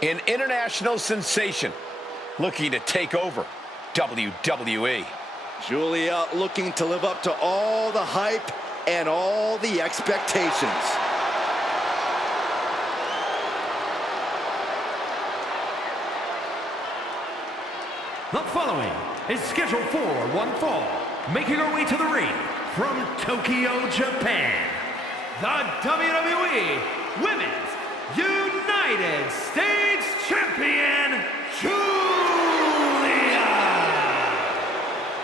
An international sensation looking to take over WWE. Julia looking to live up to all the hype and all the expectations. The following is scheduled for one fall, making her way to the ring from Tokyo, Japan, the WWE Women's United States Champion, Julia.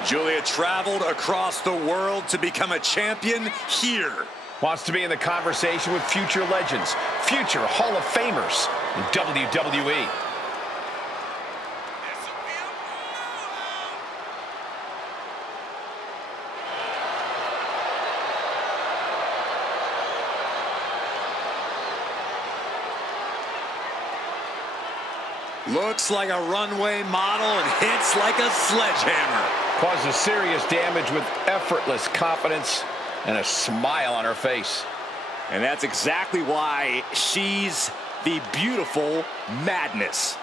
Julia traveled across the world to become a champion here. Wants to be in the conversation with future legends, future Hall of Famers in WWE. Looks like a runway model and hits like a sledgehammer. Causes serious damage with effortless confidence and a smile on her face. And that's exactly why she's the beautiful madness.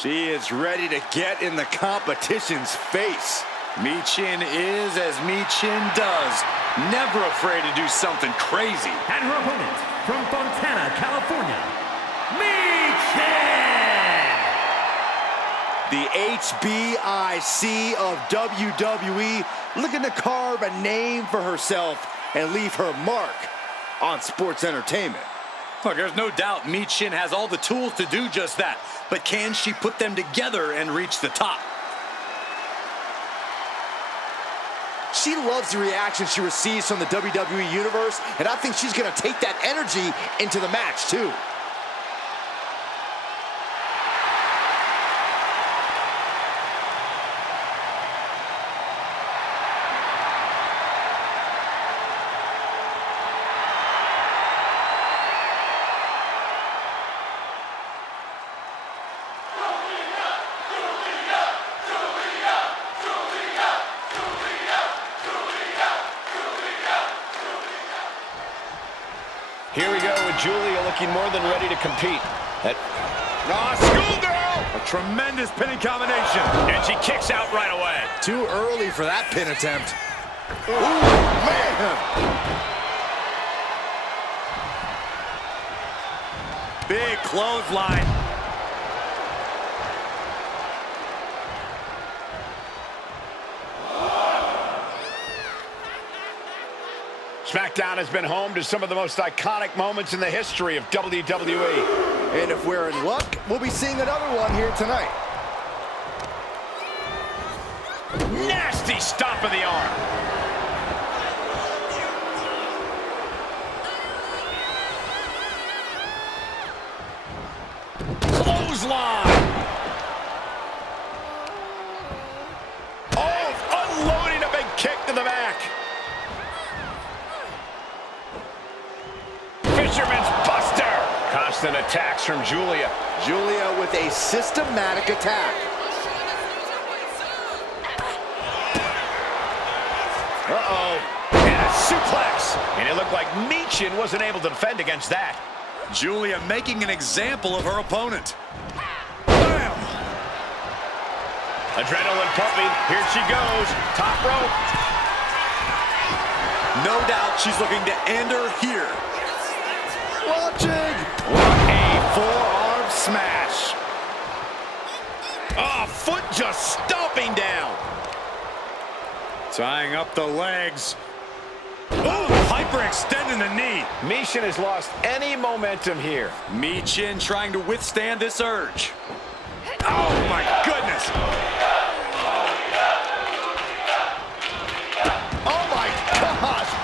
She is ready to get in the competition's face. Michin is as Michin does. Never afraid to do something crazy. And her opponent from Fontana, California, Michin! The HBIC of WWE looking to carve a name for herself and leave her mark on sports entertainment. Look, there's no doubt Michin has all the tools to do just that. But can she put them together and reach the top? She loves the reaction she receives from the WWE Universe, and I think she's going to take that energy into the match, too. Here we go with Julia looking more than ready to compete. Schoolgirl! A tremendous pinning combination. And she kicks out right away. Too early for that pin attempt. Ooh, man! Big clothesline. Smackdown has been home to some of the most iconic moments in the history of WWE. And if we're in luck, we'll be seeing another one here tonight. Nasty stop of the arm. Clothesline. Oh, unloading a big kick to the back. Fisherman's Buster. Constant attacks from Julia. Julia with a systematic attack. Uh-oh. And a suplex. And it looked like Michin wasn't able to defend against that. Julia making an example of her opponent. Bam! Adrenaline pumping. Here she goes. Top rope. No doubt she's looking to end her here. Watching. What a forearm smash. Oh, foot just stomping down. Tying up the legs. Oh, hyperextending the knee. Michin has lost any momentum here. Michin trying to withstand this urge. Oh, my goodness. Oh, my gosh.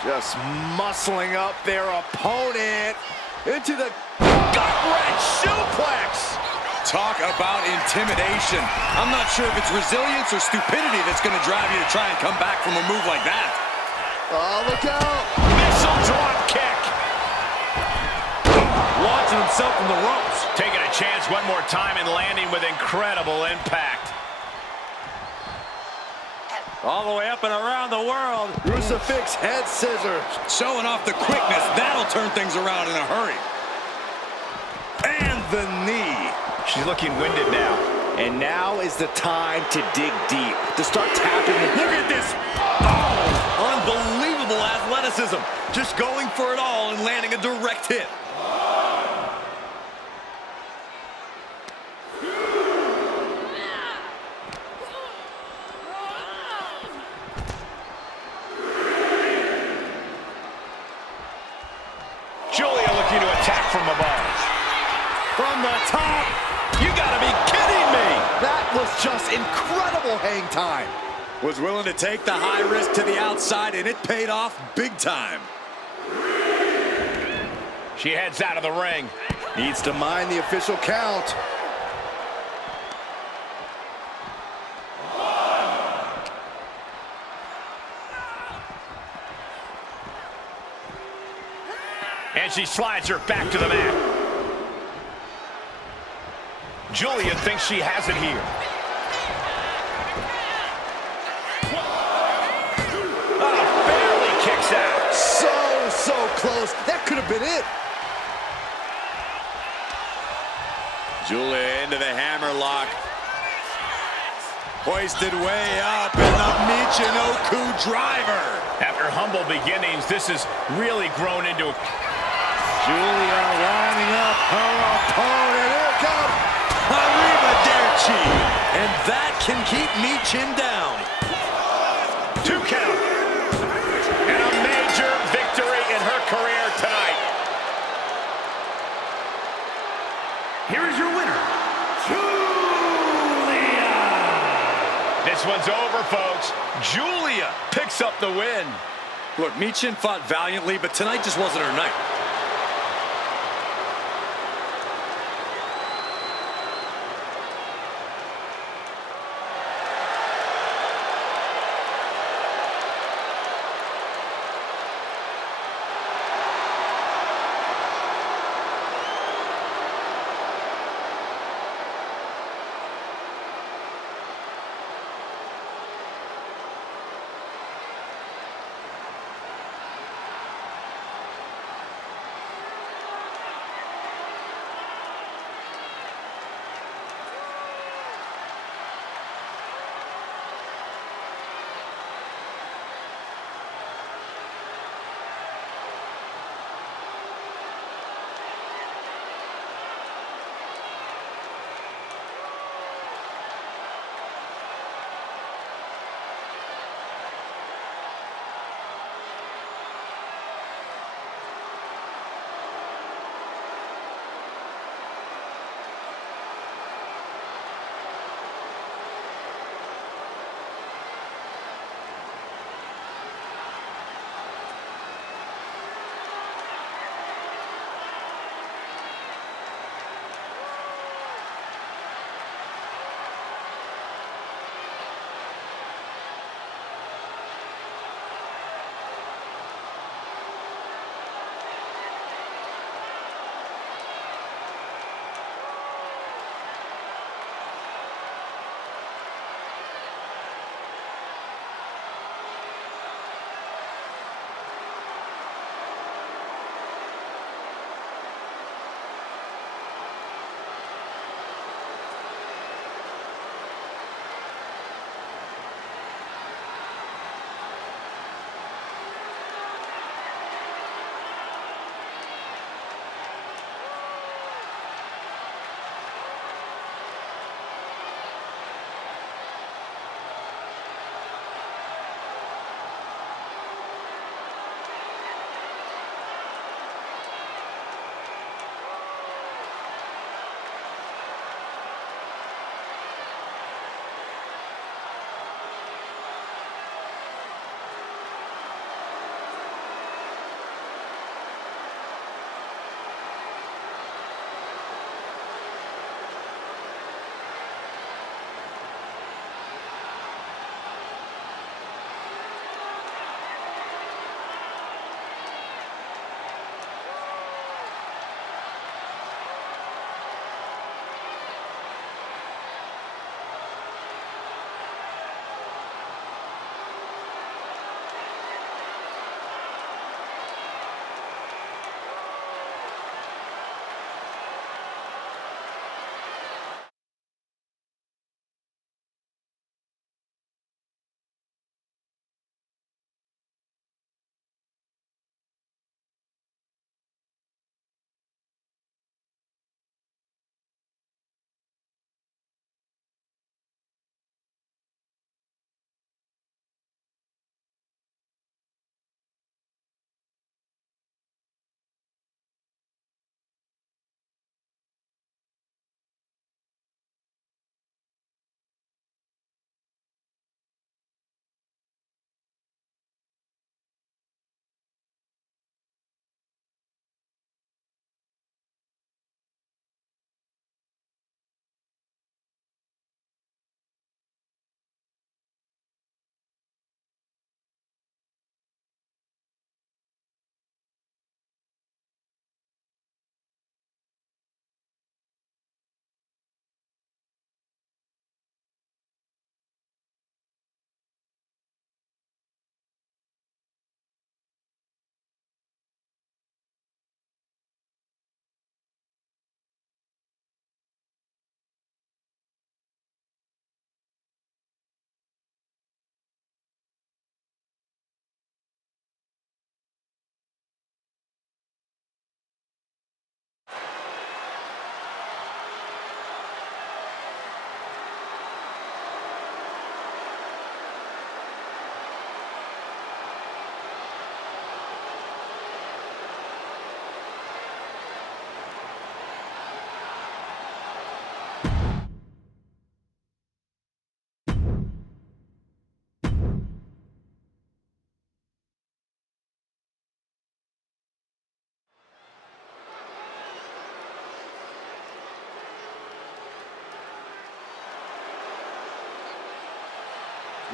Just muscling up their opponent into the Gut-wrench suplex. Talk about intimidation. I'm not sure if it's resilience or stupidity that's going to drive you to try and come back from a move like that. Oh, look out. Missile drop kick. Launching himself from the ropes. Taking a chance one more time and landing with incredible impact. All the way up and around the world. Crucifix head scissors. Showing off the quickness. That'll turn things around in a hurry. And the knee. She's looking winded now. And now is the time to dig deep, to start tapping. Look at this. Oh, unbelievable athleticism. Just going for it all and landing a direct hit. Julia looking to attack from above. From the top. You gotta be kidding me! That was just incredible hang time. Was willing to take the high risk to the outside, and it paid off big time. She heads out of the ring. Needs to mind the official count. And she slides her back to the mat. Julia thinks she has it here. Oh, barely kicks out. So close. That could have been it. Julia into the hammerlock. Hoisted way up in the Michinoku driver. After humble beginnings, this has really grown into a... Julia lining up her opponent. Here it comes. Arrivederci. And that can keep Michin down. 2 count. And a major victory in her career tonight. Here is your winner, Julia. This one's over, folks. Julia picks up the win. Look, Michin fought valiantly, but tonight just wasn't her night.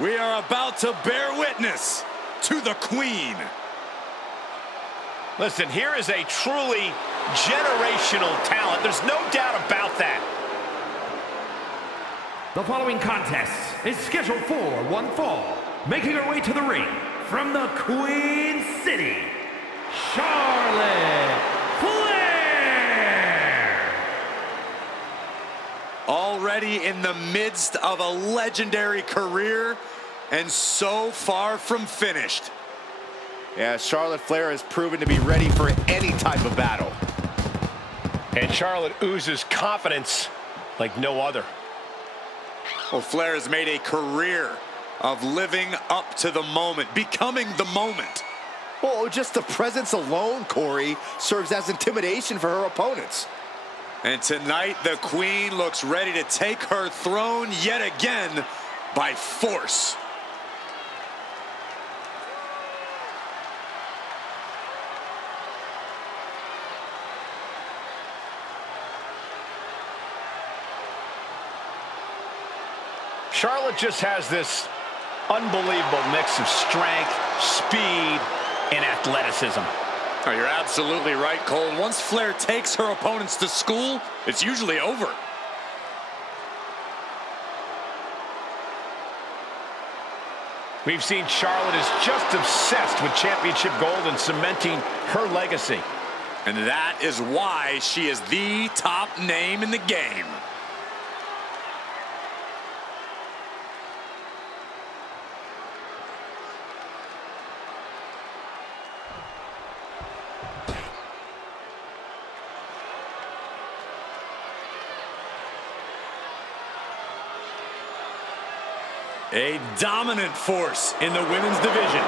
We are about to bear witness to the Queen. Listen, here is a truly generational talent. There's no doubt about that. The following contest is scheduled for one fall. Making her way to the ring from the Queen City, Charlotte Flair. Already in the midst of a legendary career and so far from finished. Yeah, Charlotte Flair has proven to be ready for any type of battle. And Charlotte oozes confidence like no other. Well, Flair has made a career of living up to the moment, becoming the moment. Well, just the presence alone, Corey, serves as intimidation for her opponents. And tonight, the Queen looks ready to take her throne yet again by force. Charlotte just has this unbelievable mix of strength, speed, and athleticism. Oh, you're absolutely right, Cole. And once Flair takes her opponents to school, it's usually over. We've seen Charlotte is just obsessed with championship gold and cementing her legacy. And that is why she is the top name in the game. A dominant force in the women's division.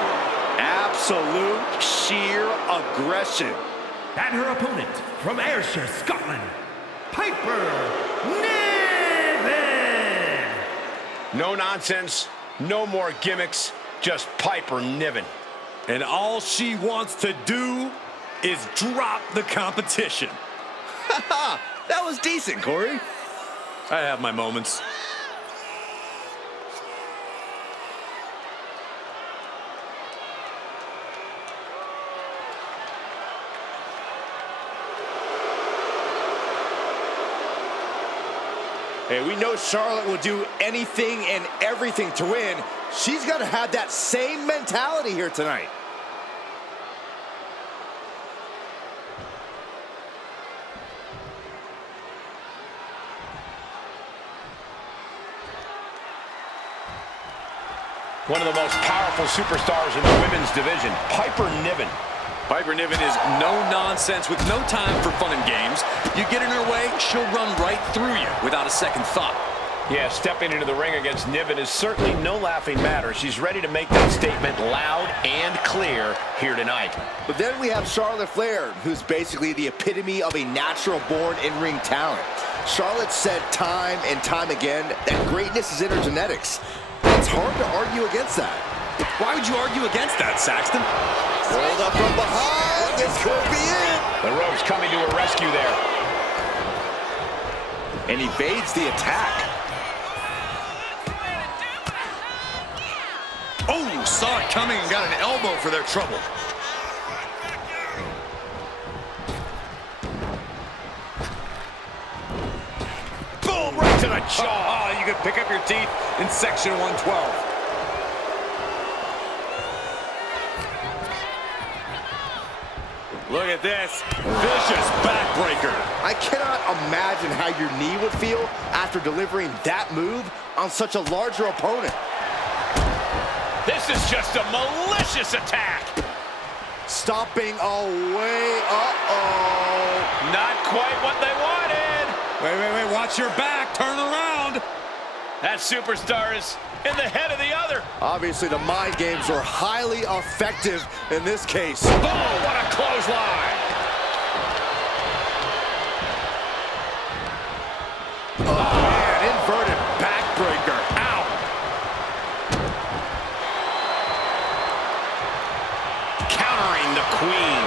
Absolute sheer aggression. And her opponent from Ayrshire, Scotland, Piper Niven. No nonsense, no more gimmicks, just Piper Niven. And all she wants to do is drop the competition. That was decent, Corey. I have my moments. Hey, we know Charlotte will do anything and everything to win. She's got to have that same mentality here tonight. One of the most powerful superstars in the women's division, Piper Niven. Piper Niven is no nonsense with no time for fun and games. You get in her way, she'll run right through you without a second thought. Yeah, stepping into the ring against Niven is certainly no laughing matter. She's ready to make that statement loud and clear here tonight. But then we have Charlotte Flair, who's basically the epitome of a natural-born in-ring talent. Charlotte said time and time again that greatness is in her genetics. It's hard to argue against that. Why would you argue against that, Saxton? Rolled up from behind. This could be it. The ropes coming to her rescue there. And evades the attack. Oh, saw it coming and got an elbow for their trouble. Boom, right to the jaw. Oh, you could pick up your teeth in section 112. Look at this, vicious backbreaker. I cannot imagine how your knee would feel after delivering that move on such a larger opponent. This is just a malicious attack. Stopping away. Uh-oh. Not quite what they wanted. Wait, watch your back, turn around. That superstar is in the head of the other. Obviously, the mind games were highly effective in this case. Oh, what a clothesline. Oh, man, inverted backbreaker. Ow. Countering the Queen.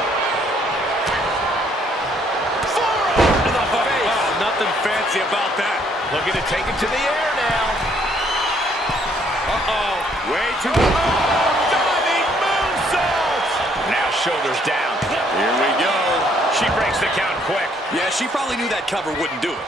Forearm to the face. Oh, nothing fancy about that. Looking to take it to the air now. Uh-oh. Way too... Diving moonsault! Now shoulders down. Here we go. She breaks the count quick. Yeah, she probably knew that cover wouldn't do it.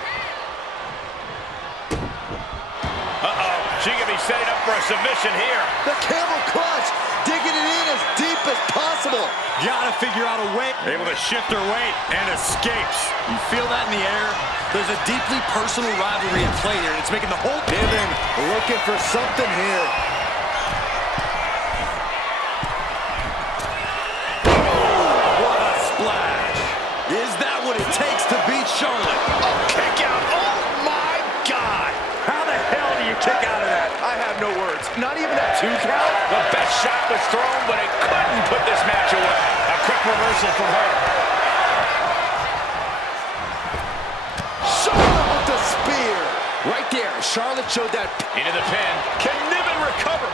Uh-oh. She could be setting up for a submission here. The camel clutch, digging it in as deep as possible. Gotta figure out a way. Able to shift her weight and escapes. You feel that in the air? There's a deeply personal rivalry at play here, and it's making the whole Niven looking for something here. What a splash. Is that what it takes to beat Charlotte? Kick out. Oh, my God. How the hell do you kick out of that? I have no words. Not even a 2 count? The best shot was thrown, but it couldn't put this match away. A quick reversal from her. Charlotte with the spear. Right there, Charlotte showed that. Into the pin. Can Niven recover?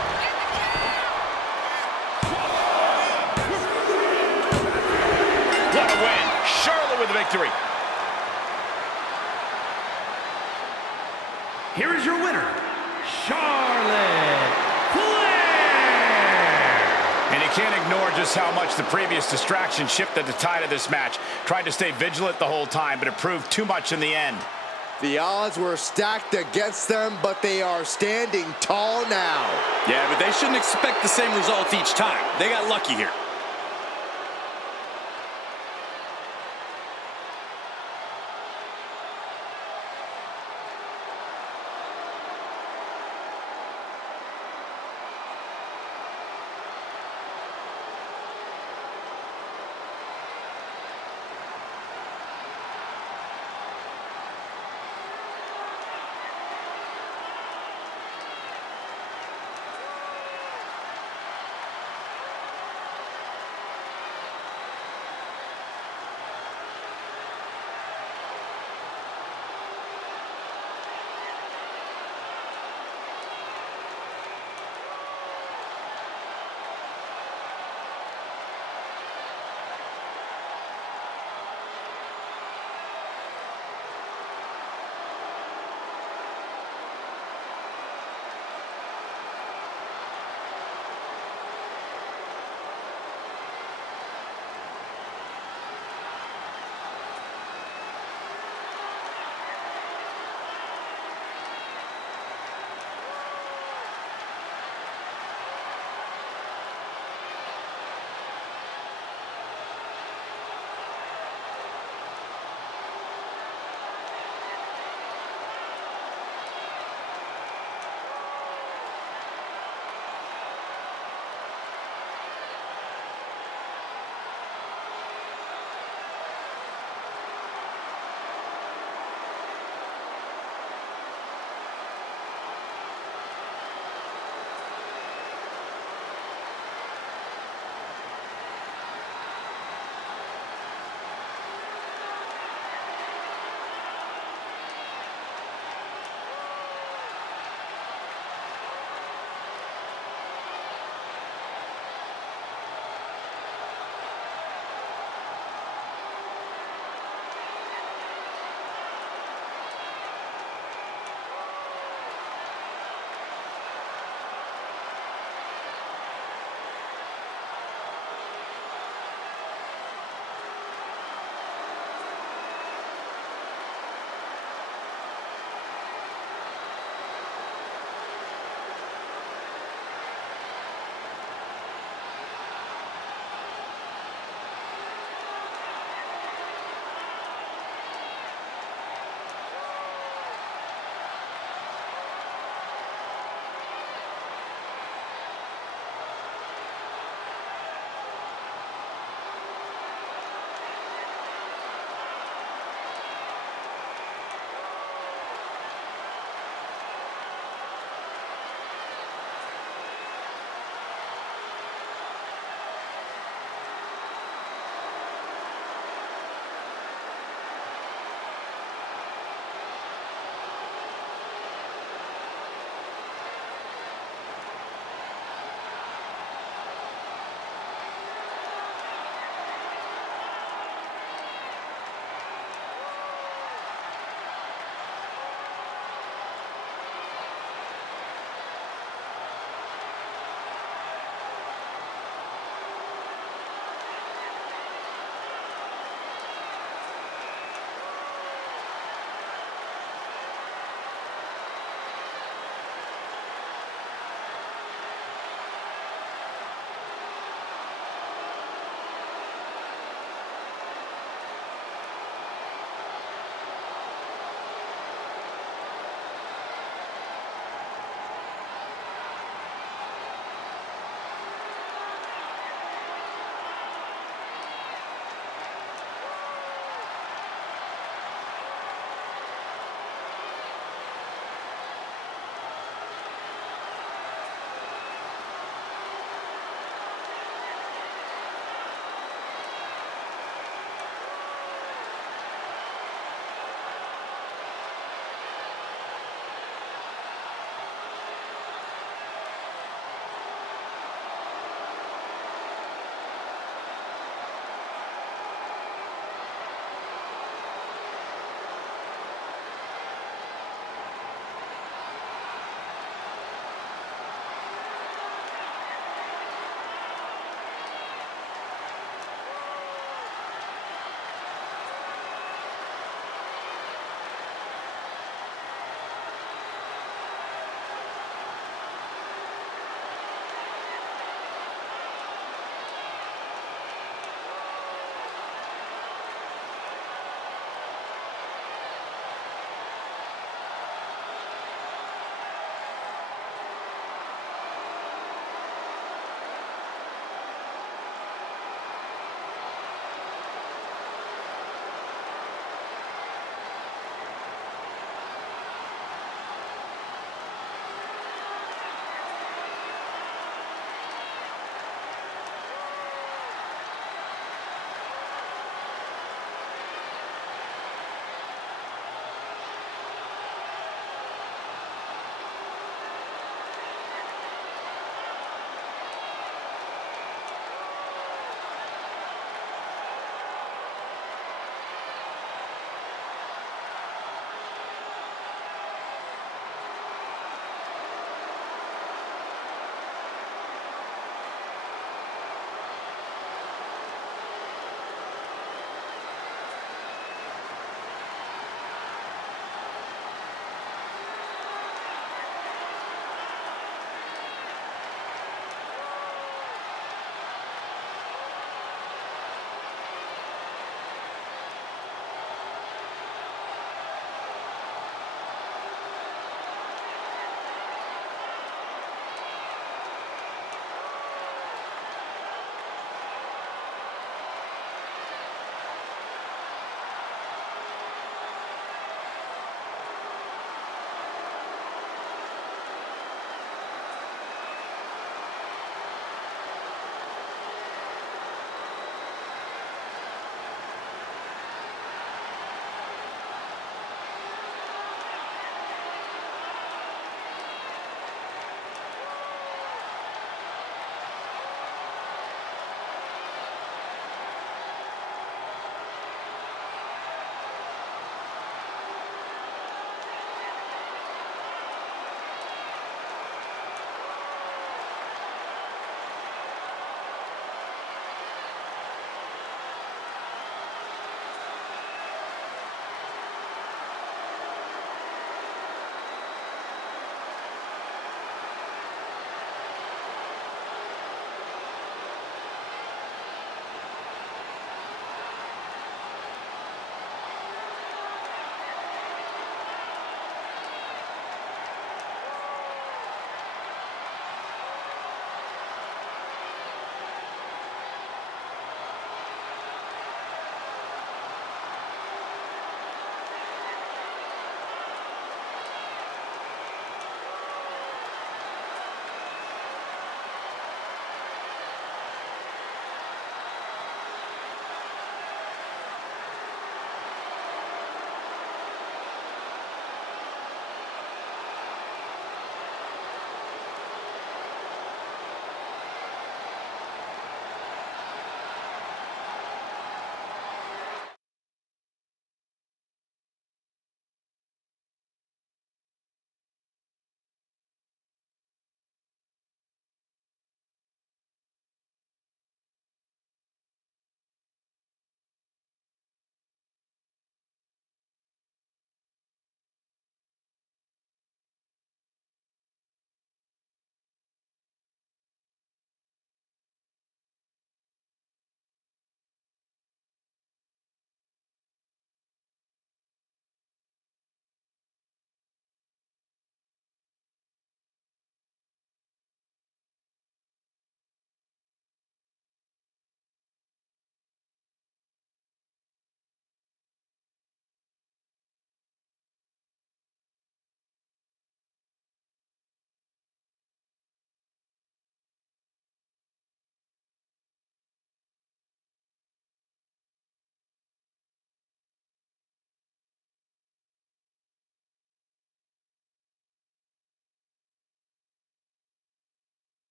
What a win. Charlotte with the victory. Here is your winner, Charlotte Flair. And you can't ignore just how much the previous distraction shifted the tide of this match. Tried to stay vigilant the whole time, but it proved too much in the end. The odds were stacked against them, but they are standing tall now. Yeah, but they shouldn't expect the same results each time. They got lucky here.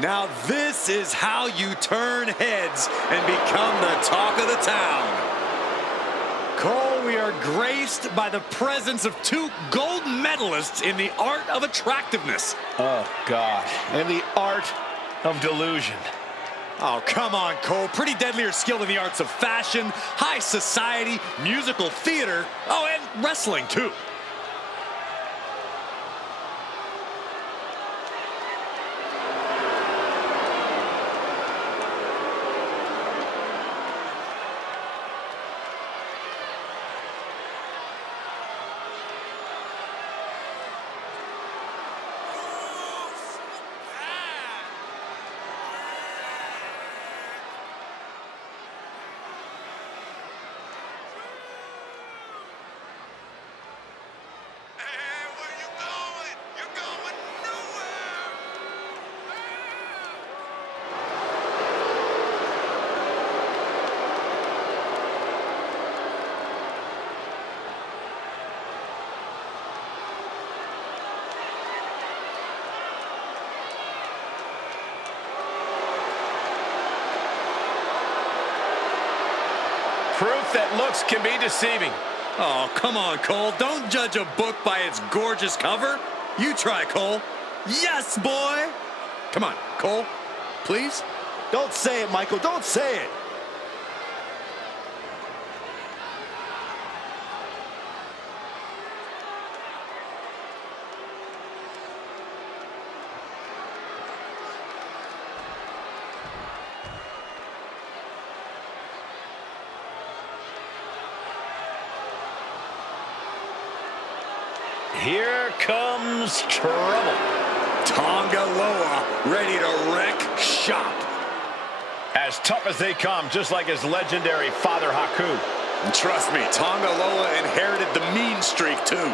Now this is how you turn heads and become the talk of the town. Cole, we are graced by the presence of two gold medalists in the art of attractiveness. Oh, God. And the art of delusion. Oh, come on, Cole. Pretty deadly are skilled in the arts of fashion, high society, musical theater, oh, and wrestling, too. Proof that looks can be deceiving. Oh, come on, Cole. Don't judge a book by its gorgeous cover. You try, Cole. Yes, boy. Come on, Cole, please. Don't say it, Michael. Don't say it. Here comes trouble. Tonga Loa ready to wreck shop. As tough as they come, just like his legendary father Haku. And trust me, Tonga Loa inherited the mean streak, too.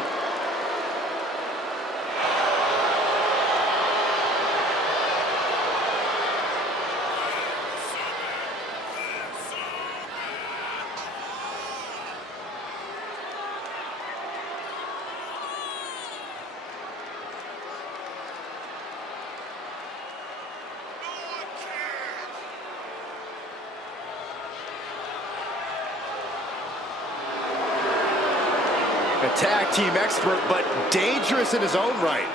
A tag team expert, but dangerous in his own right.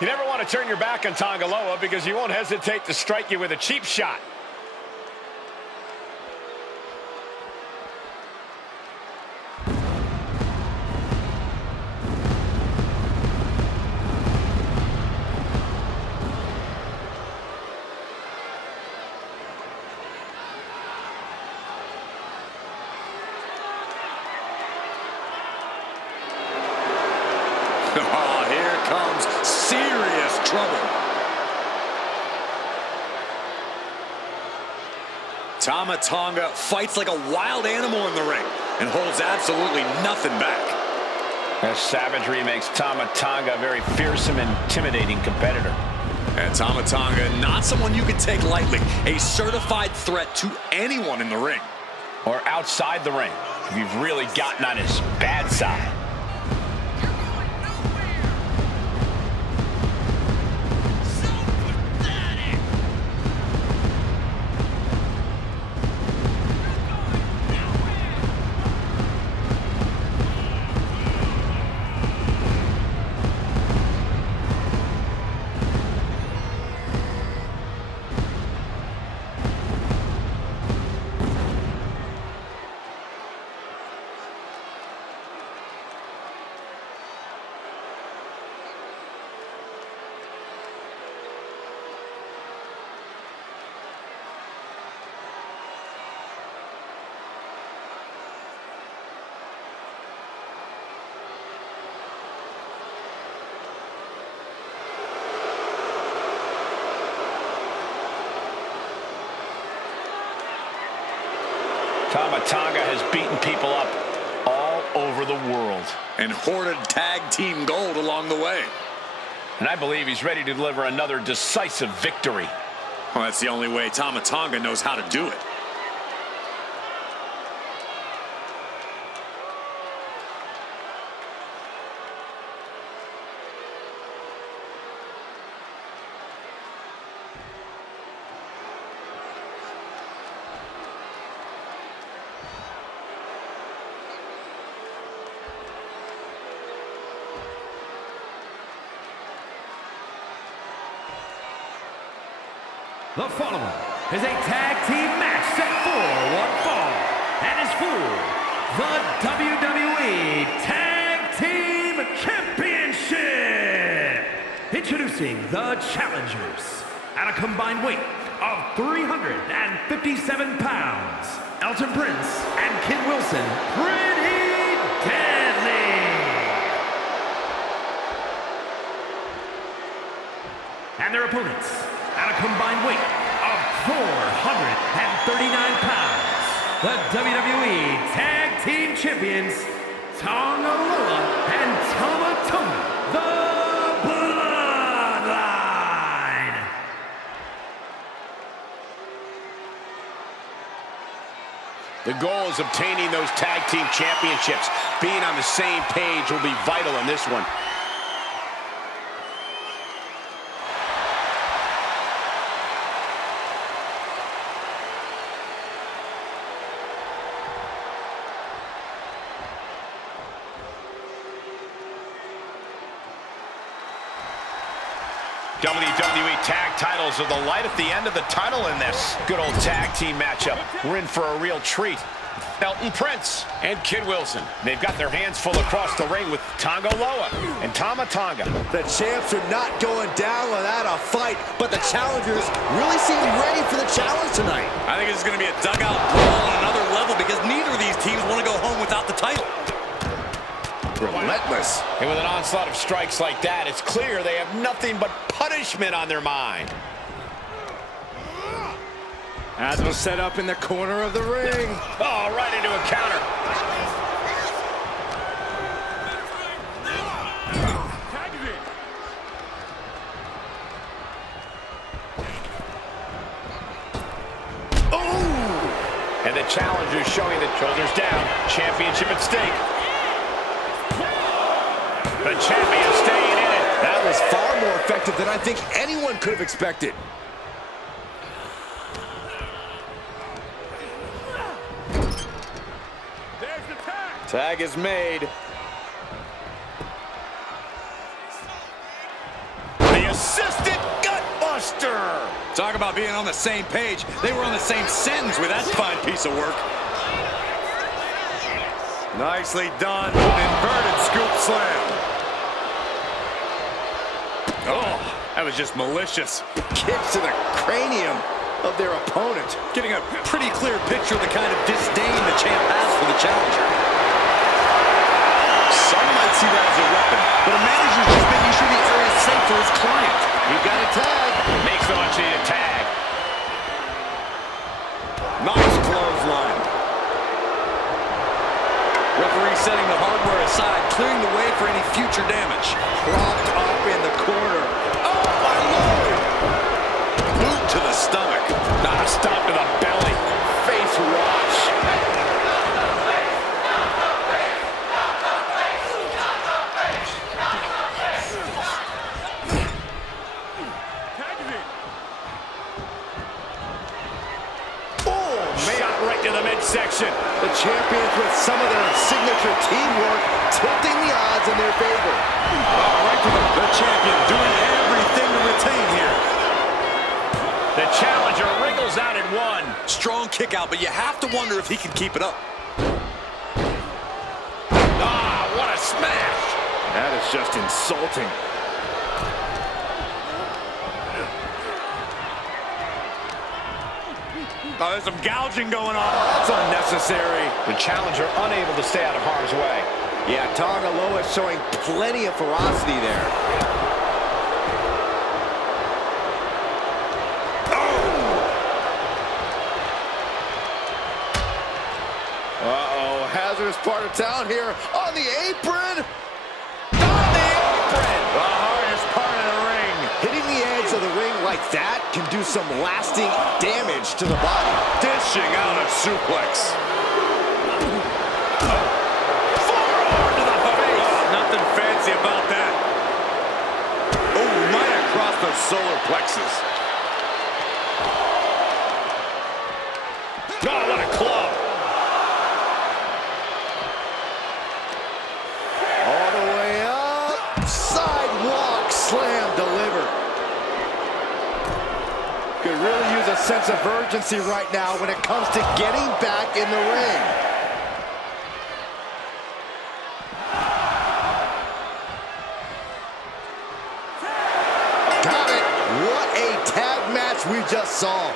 You never want to turn your back on Tonga Loa because he won't hesitate to strike you with a cheap shot. Oh, here comes serious trouble. Tama Tonga fights like a wild animal in the ring and holds absolutely nothing back. That savagery makes Tama Tonga a very fearsome and intimidating competitor. And Tama Tonga, not someone you can take lightly. A certified threat to anyone in the ring. Or outside the ring, if you've really gotten on his bad side. Tama Tonga has beaten people up all over the world. And hoarded tag team gold along the way. And I believe he's ready to deliver another decisive victory. Well, that's the only way Tama Tonga knows how to do it. The following is a tag team match set for one fall and is for the WWE Tag Team Championship. Introducing the challengers at a combined weight of 357 pounds. Elton Prince and Kid Wilson, pretty deadly. And their opponents at a combined weight of 439 pounds. The WWE Tag Team Champions, Tonga Loa and Tama Tonga, the Bloodline. The goal is obtaining those tag team championships. Being on the same page will be vital in this one. WWE tag titles are the light at the end of the tunnel in this good old tag team matchup. We're in for a real treat. Elton Prince and Kid Wilson. They've got their hands full across the ring with Tonga Loa and Tama Tonga. The champs are not going down without a fight, but the challengers really seem ready for the challenge tonight. I think this is going to be a dugout brawl on another level because neither of these teams want to go home without the title. Relentless. And with an onslaught of strikes like that, it's clear they have nothing but punishment on their mind. As was set up in the corner of the ring. Oh, right into a counter. Oh! And the challenger showing the shoulders down. Championship at stake. The champion staying in it. That was far more effective than I think anyone could have expected. There's the tag. Tag is made. The assisted gutbuster. Talk about being on the same page. They were on the same sentence with that fine piece of work. Nicely done. Inverted scoop slam. Oh, that was just malicious. Kicks to the cranium of their opponent. Getting a pretty clear picture of the kind of disdain the champ has for the challenger. Some might see that as a weapon, but a manager's just making sure the area is safe for his client. He got a tag. Makes no much need a tag. Nice clothesline. Referee setting the hardware aside, clearing the way for any future damage. Propped up in the corner. Oh, my Lord! Boot to the stomach. Not a stop to the belly. Face wash. Shot right to the midsection. The champions with some of their signature teamwork tilting the odds in their favor. Right to the champion doing everything to retain here. The challenger wriggles out in one. Strong kick out, but you have to wonder if he can keep it up. Ah, what a smash. That is just insulting. Oh, there's some gouging going on. That's unnecessary. The challenger unable to stay out of harm's way. Yeah, Tonga Loa showing plenty of ferocity there. Uh-oh, hazardous part of town here on the apron. On the apron! The hardest part of the ring. Hitting the edge of the ring like that can do some lasting damage to the body. Dishing out a suplex. Forearm to the face. Nothing fancy about that. Oh, right across the solar plexus. Oh, what a club. All the way up. Sidewalk slam delivered. Could really use a sense of urgency right now when it comes to getting back in the ring. Got it. What a tag match we just saw.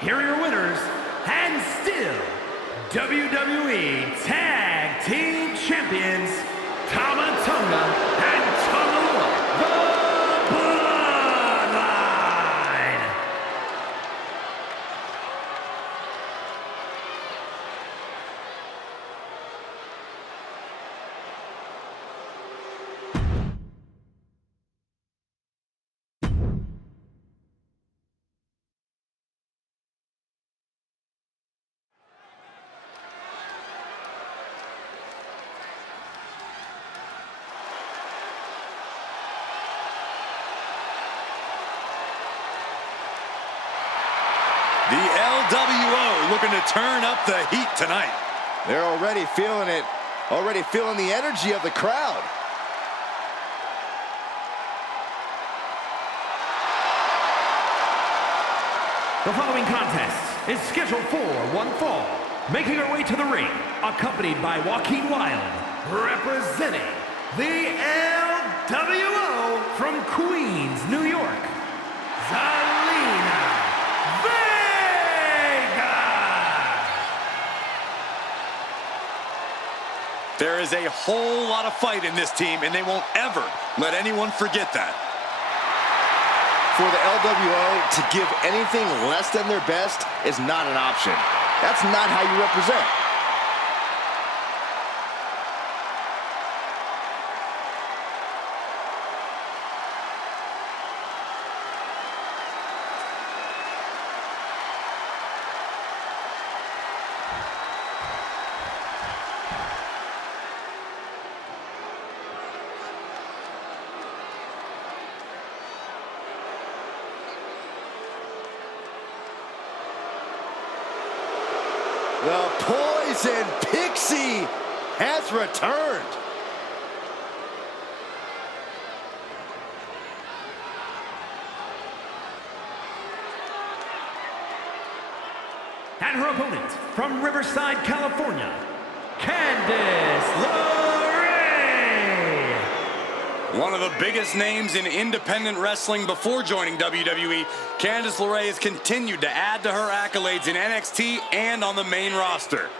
Here are your winners, and still WWE Tag Team Champions, Tama Tonga and Tonga, the Bloodline. The LWO looking to turn up the heat tonight. They're already feeling it. Already feeling the energy of the crowd. The following contest is scheduled for one fall. Making her way to the ring, accompanied by Joaquin Wilde, representing the LWO from Queens, New York, Zelina Vega. There is a whole lot of fight in this team, and they won't ever let anyone forget that. For the LWO to give anything less than their best is not an option. That's not how you represent. The Poison Pixie has returned. And her opponent from Riverside, California, Candice LeRae. One of the biggest names in independent wrestling before joining WWE, Candice LeRae has continued to add to her accolades in NXT and on the main roster.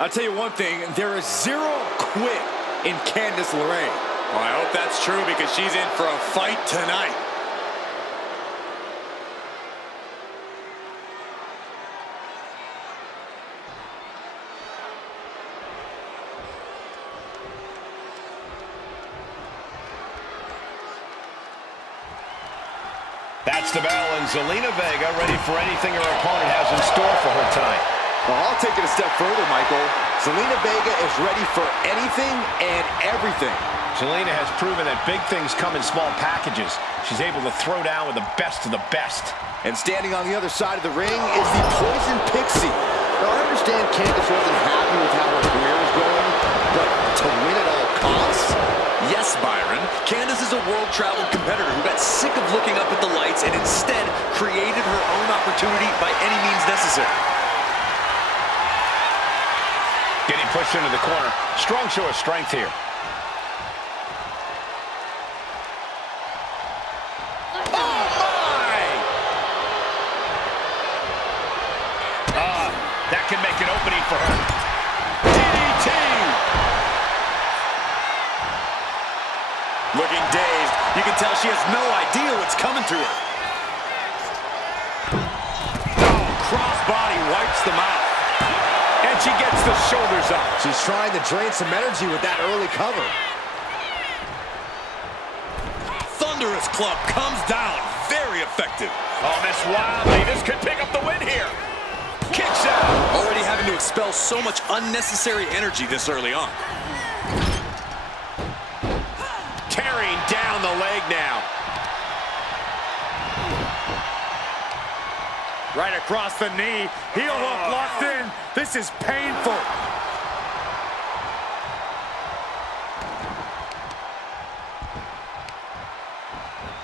I'll tell you one thing, there is zero quit in Candice LeRae. Well, I hope that's true because she's in for a fight tonight. That's the bell, and Zelina Vega ready for anything her opponent has in store for her tonight. Well, I'll take it a step further, Michael. Zelina Vega is ready for anything and everything. Zelina has proven that big things come in small packages. She's able to throw down with the best of the best. And standing on the other side of the ring is the Poison Pixie. Now, I understand Candice wasn't happy with how her career was going, but to win at all costs? Yes, Byron. Candice is a world-traveled competitor who got sick of looking up at the lights and instead created her own opportunity by any means necessary. Getting pushed into the corner. Strong show of strength here. Oh, my! That can make an opening for her. DDT! Looking dazed. You can tell she has no idea what's coming to her. Oh, crossbody wipes them out. And she gets the shoulders up. She's trying to drain some energy with that early cover. Thunderous club comes down. Very effective. Oh, Miss Wildly, this could pick up the win here. Kicks out. Already having to expel so much unnecessary energy this early on. Tearing down the leg now. Right across the knee. Heel hook locked in. This is painful.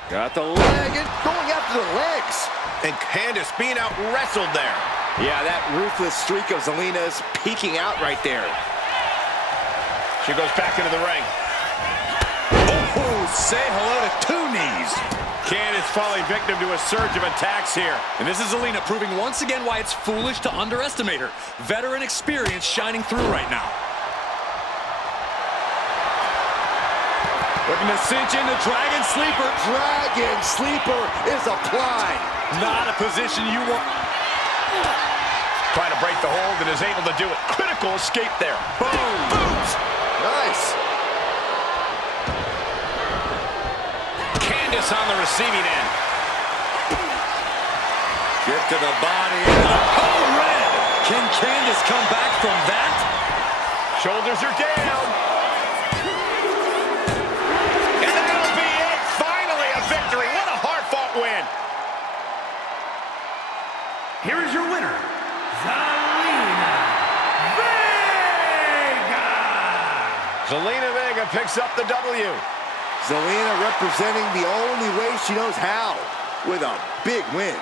Got the leg and going after the legs. And Candice being out wrestled there. Yeah, that ruthless streak of Zelina's peeking out right there. She goes back into the ring. Oh, say hello to two knees. Candice falling victim to a surge of attacks here. And this is Zelina proving once again why it's foolish to underestimate her. Veteran experience shining through right now. Looking to cinch in the Dragon Sleeper. Dragon Sleeper is applied. Not a position you want. Trying to break the hold and is able to do it. Critical escape there. Boom. Booms. Nice. Candice on the receiving end. Get to the body. Oh, red. Can Candice come back from that? Shoulders are down. And that'll be it. Finally a victory. What a hard-fought win. Here is your winner, Zelina Vega! Zelina Vega picks up the W. Zelina representing the only way she knows how, with a big win.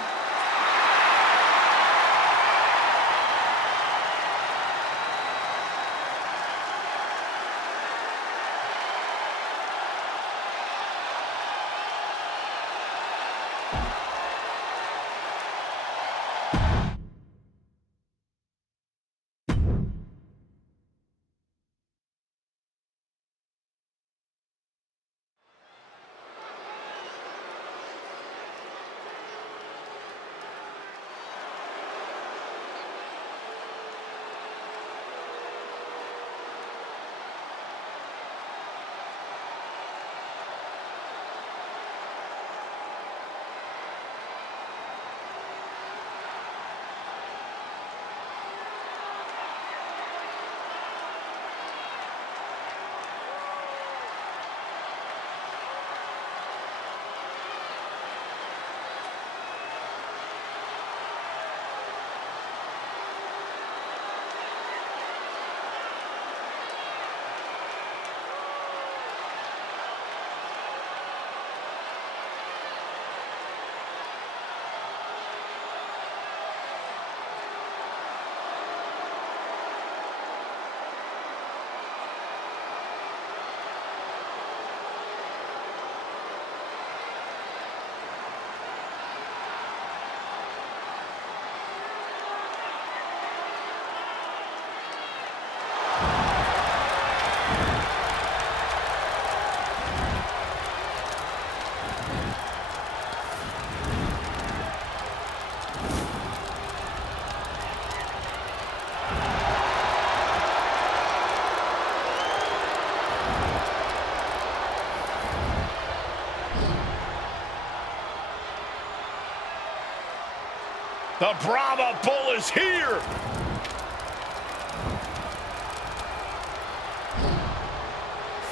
The Brahma Bull is here.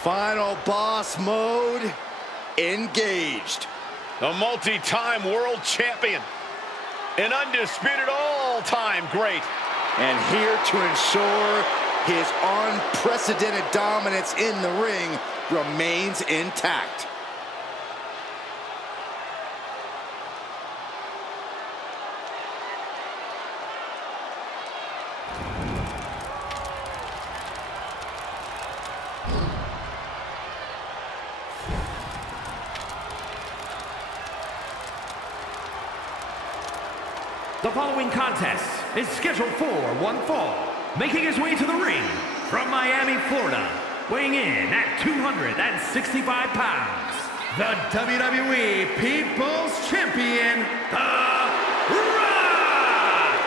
Final boss mode engaged. The multi-time world champion. An undisputed all-time great. And here to ensure his unprecedented dominance in the ring remains intact. The following contest is scheduled for one fall, making his way to the ring from Miami, Florida, weighing in at 265 pounds, the WWE People's Champion, The Rock!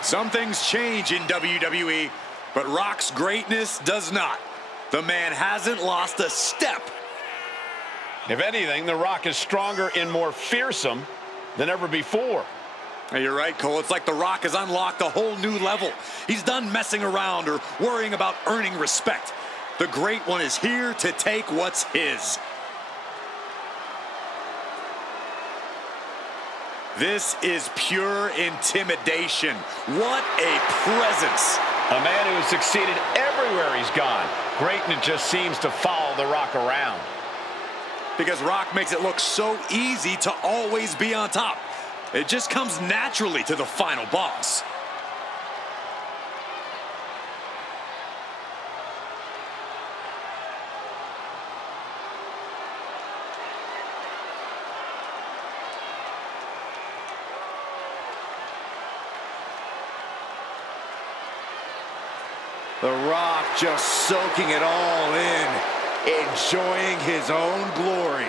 Some things change in WWE, but Rock's greatness does not. The man hasn't lost a step. If anything, The Rock is stronger and more fearsome than ever before. Hey, you're right, Cole. It's like The Rock has unlocked a whole new level. He's done messing around or worrying about earning respect. The Great One is here to take what's his. This is pure intimidation. What a presence. A man who has succeeded everywhere he's gone. Greatness just seems to follow The Rock around. Because Rock makes it look so easy to always be on top. It just comes naturally to the final boss. The Rock just soaking it all in, enjoying his own glory.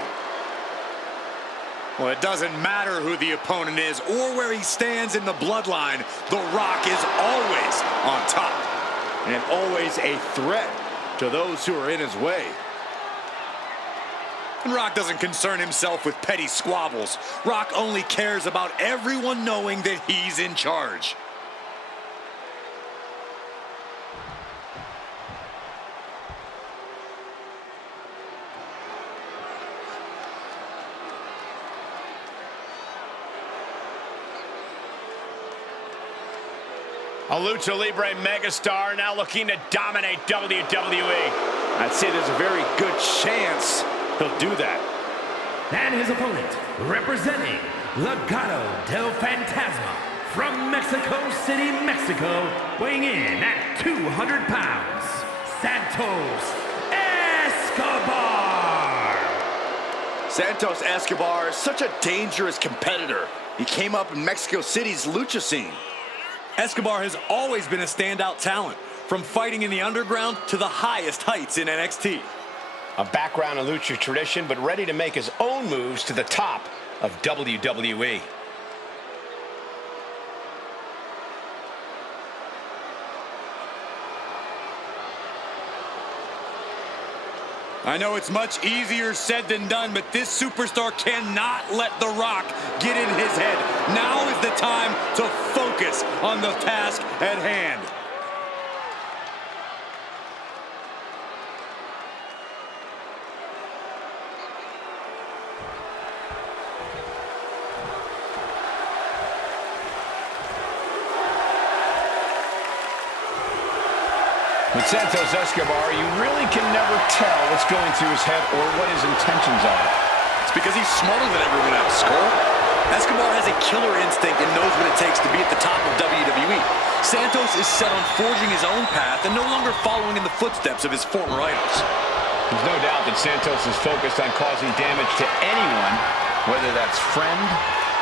Well, it doesn't matter who the opponent is or where he stands in the bloodline. The Rock is always on top. And always a threat to those who are in his way. And Rock doesn't concern himself with petty squabbles. Rock only cares about everyone knowing that he's in charge. A Lucha Libre megastar now looking to dominate WWE. I'd say there's a very good chance he'll do that. And his opponent, representing Legado del Fantasma from Mexico City, Mexico, weighing in at 200 pounds, Santos Escobar. Santos Escobar is such a dangerous competitor. He came up in Mexico City's lucha scene. Escobar has always been a standout talent, from fighting in the underground to the highest heights in NXT. A background in Lucha tradition, but ready to make his own moves to the top of WWE. I know it's much easier said than done, but this superstar cannot let The Rock get in his head. Now is the time to focus on the task at hand. With Santos Escobar, you really can never tell what's going through his head or what his intentions are. It's because he's smarter than everyone else, Cole. Escobar has a killer instinct and knows what it takes to be at the top of WWE. Santos is set on forging his own path and no longer following in the footsteps of his former idols. There's no doubt that Santos is focused on causing damage to anyone, whether that's friend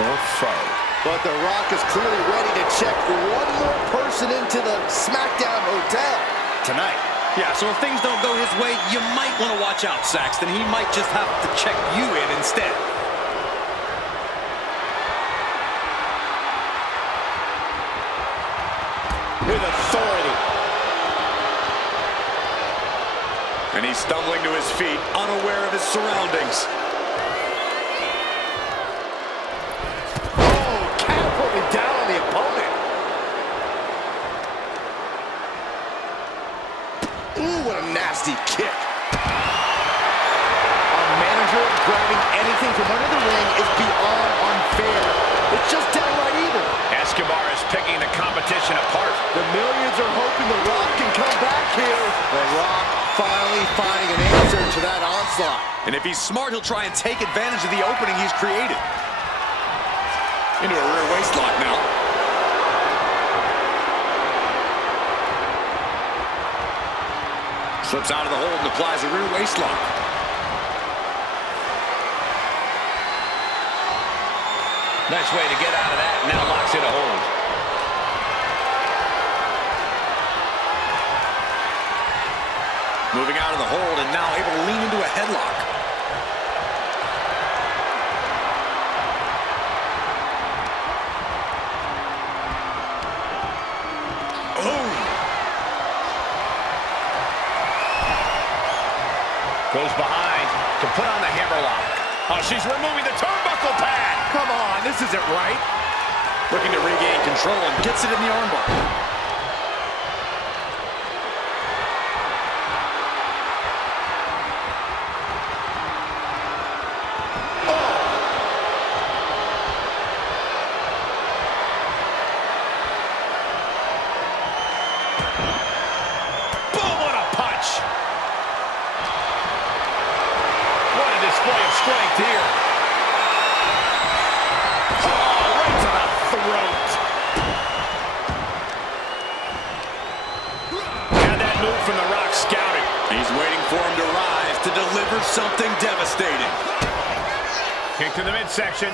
or foe. But The Rock is clearly ready to check one more person into the Smackdown hotel tonight. Yeah, so if things don't go his way, you might want to watch out, Saxton. He might just have to check you in instead. With authority. And he's stumbling to his feet, unaware of his surroundings. Oh, catapulted down on the opponent. Ooh, what a nasty finding an answer to that onslaught. And if he's smart, he'll try and take advantage of the opening he's created. Into a rear waist lock now. Slips out of the hold and applies a rear waist lock. Nice way to get out of that. Now locks in a hold. Moving out of the hold and now able to lean into a headlock. Oh! Goes behind to put on the hammerlock. Oh, she's removing the turnbuckle pad. Come on, this isn't right. Looking to regain control and gets it in the armbar. Display of strength here. Oh, right to the throat. Had that move from The Rock scouted. He's waiting for him to rise to deliver something devastating. Kick to the midsection.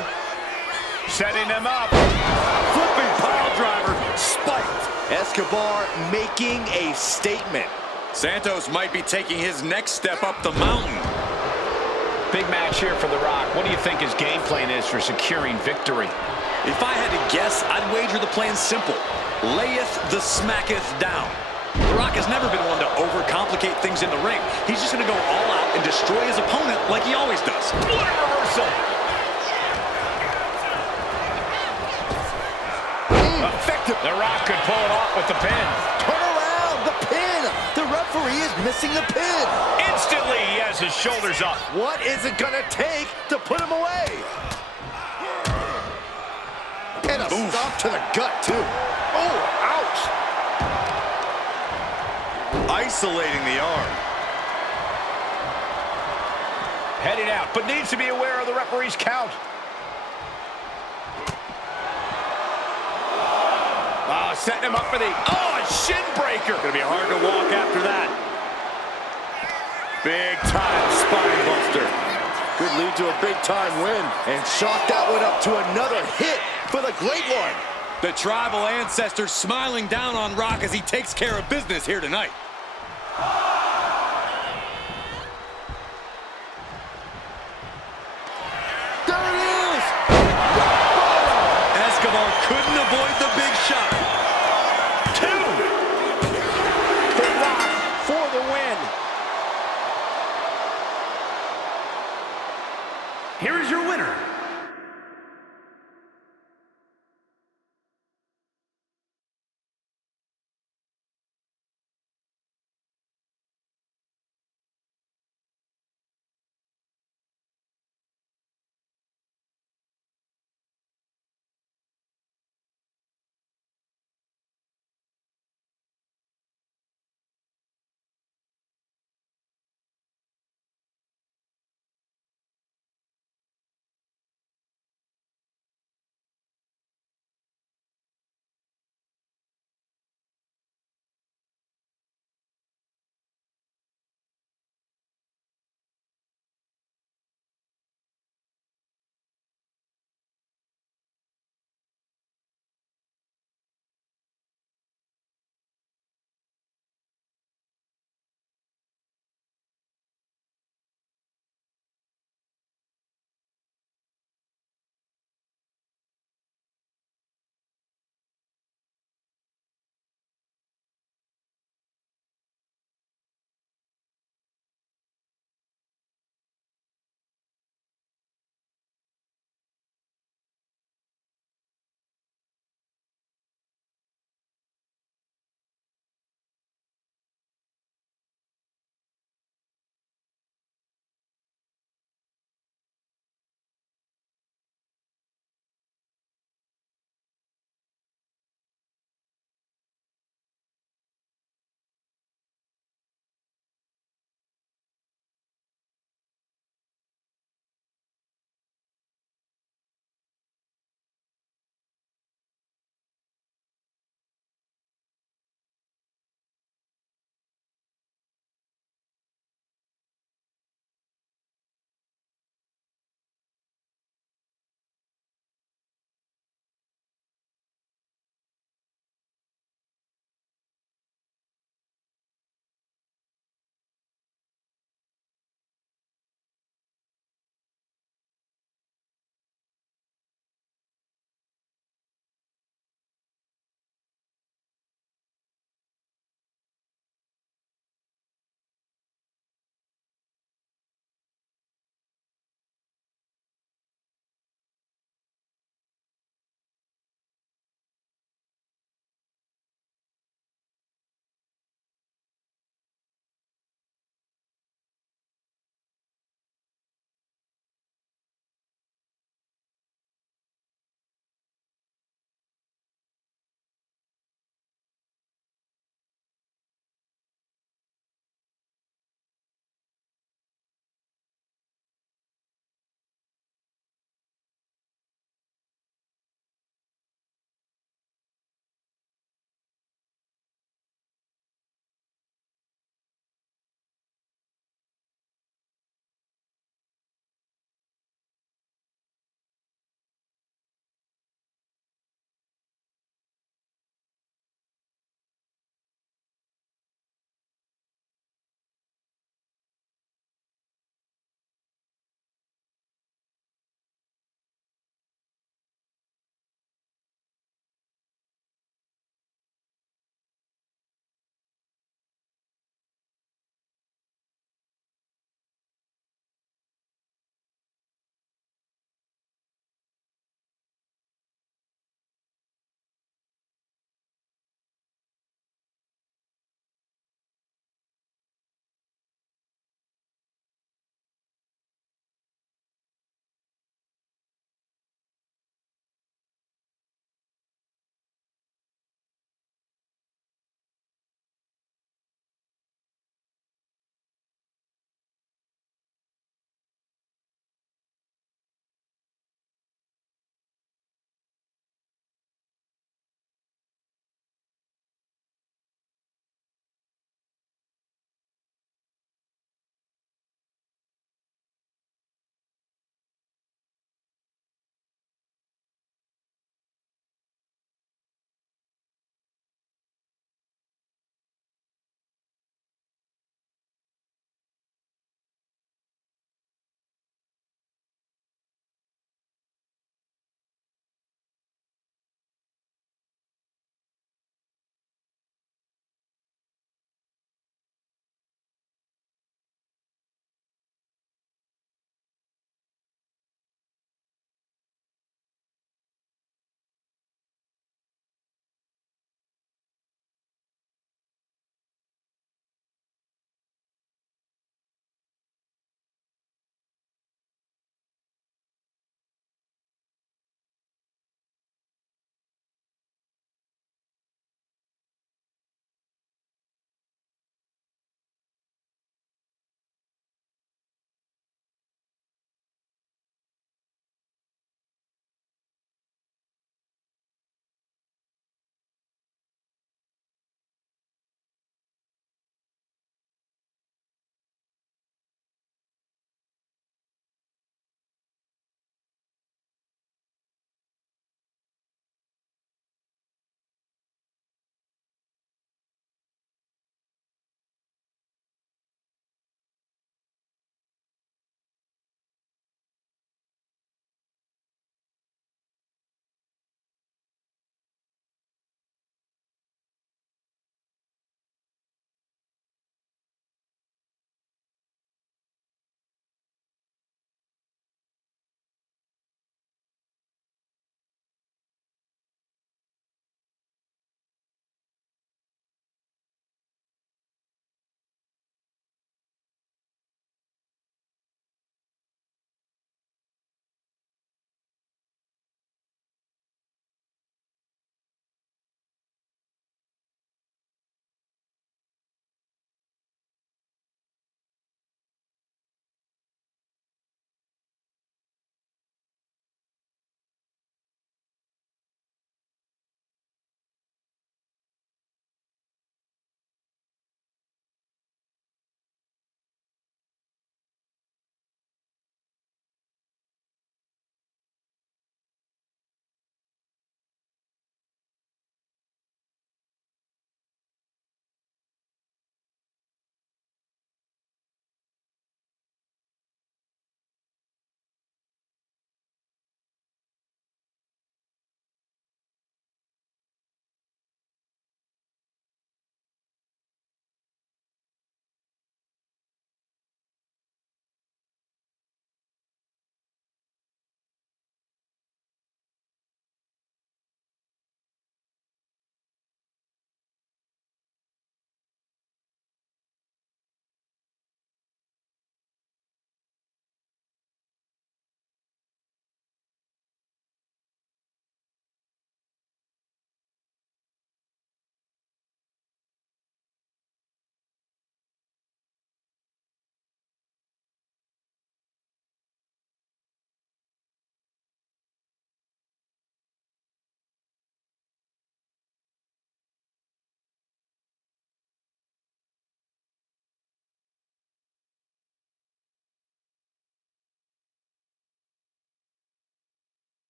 Setting him up. Flipping pile driver, spiked. Escobar making a statement. Santos might be taking his next step up the mountain. Big match here for The Rock. What do you think his game plan is for securing victory? If I had to guess, I'd wager the plan's simple. Layeth the smacketh down. The Rock has never been one to overcomplicate things in the ring. He's just going to go all out and destroy his opponent like he always does. What a reversal! Effective. The Rock could pull it off with the pin. Turn around, the pin. The referee is missing the pin. Instantly, he has his shoulders up. What is it gonna take to put him away? And a stop to the gut, too. Oh, ouch. Isolating the arm. Heading out, but needs to be aware of the referee's count. Oh, setting him up for the... Oh, a shin breaker. Gonna be hard to walk after that. Big time spine buster. Could lead to a big time win. And chalk that one up to another hit for the Great One. The tribal ancestor smiling down on Rock as he takes care of business here tonight. There it is. Escobar couldn't avoid the big shot. The Rock for the win. Here is your winner,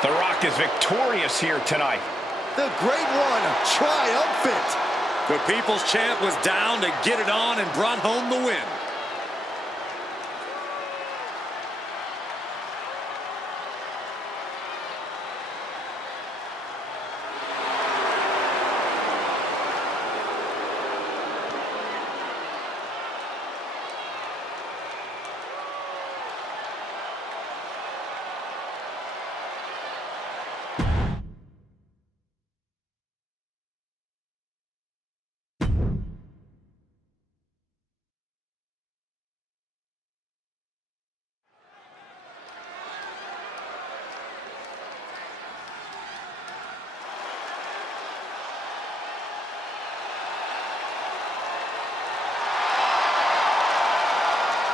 The Rock is victorious here tonight. The Great One triumphant. The People's Champ was down to get it on and brought home the win.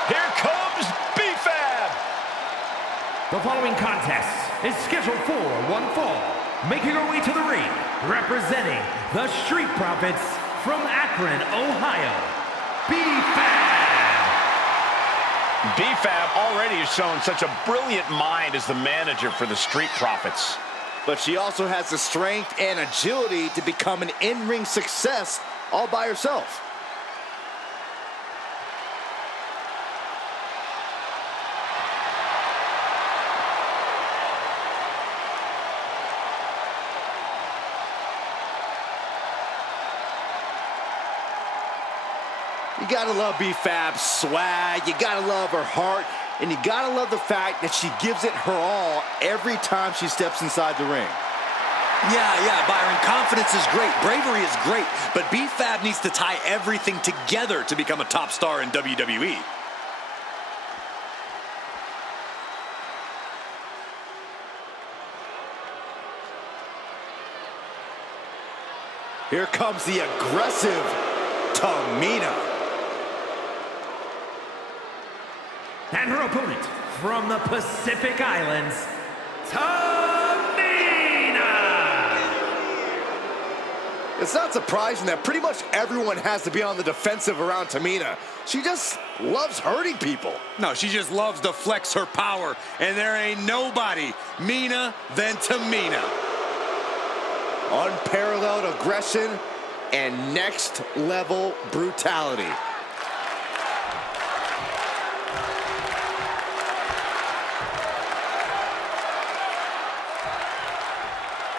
Here comes B-Fab. The following contest is scheduled for one fall. Making her way to the ring, representing the Street Profits from Akron, Ohio, B-Fab. B-Fab already has shown such a brilliant mind as the manager for the Street Profits. But she also has the strength and agility to become an in-ring success all by herself. You gotta love B-Fab's swag, you gotta love her heart, and you gotta love the fact that she gives it her all every time she steps inside the ring. Yeah, Byron, confidence is great, bravery is great, but B-Fab needs to tie everything together to become a top star in WWE. Here comes the aggressive Tamina. And her opponent from the Pacific Islands, Tamina! It's not surprising that pretty much everyone has to be on the defensive around Tamina. She just loves hurting people. No, she just loves to flex her power, and there ain't nobody meaner than Tamina. Unparalleled aggression and next-level brutality.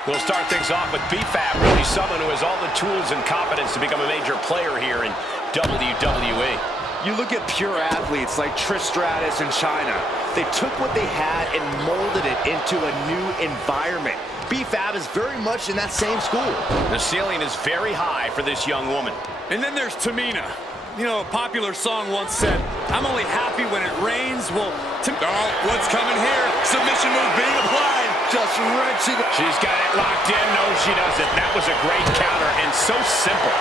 We'll start things off with B-Fab, really someone who has all the tools and confidence to become a major player here in WWE. You look at pure athletes like Trish Stratus and Chyna. They took what they had and molded it into a new environment. B-Fab is very much in that same school. The ceiling is very high for this young woman. And then there's Tamina. You know, a popular song once said, "I'm only happy when it rains." Well, oh, what's coming here? Submission move being applied. Just wrenching. She's got it locked in. No, she doesn't. That was a great counter and so simple.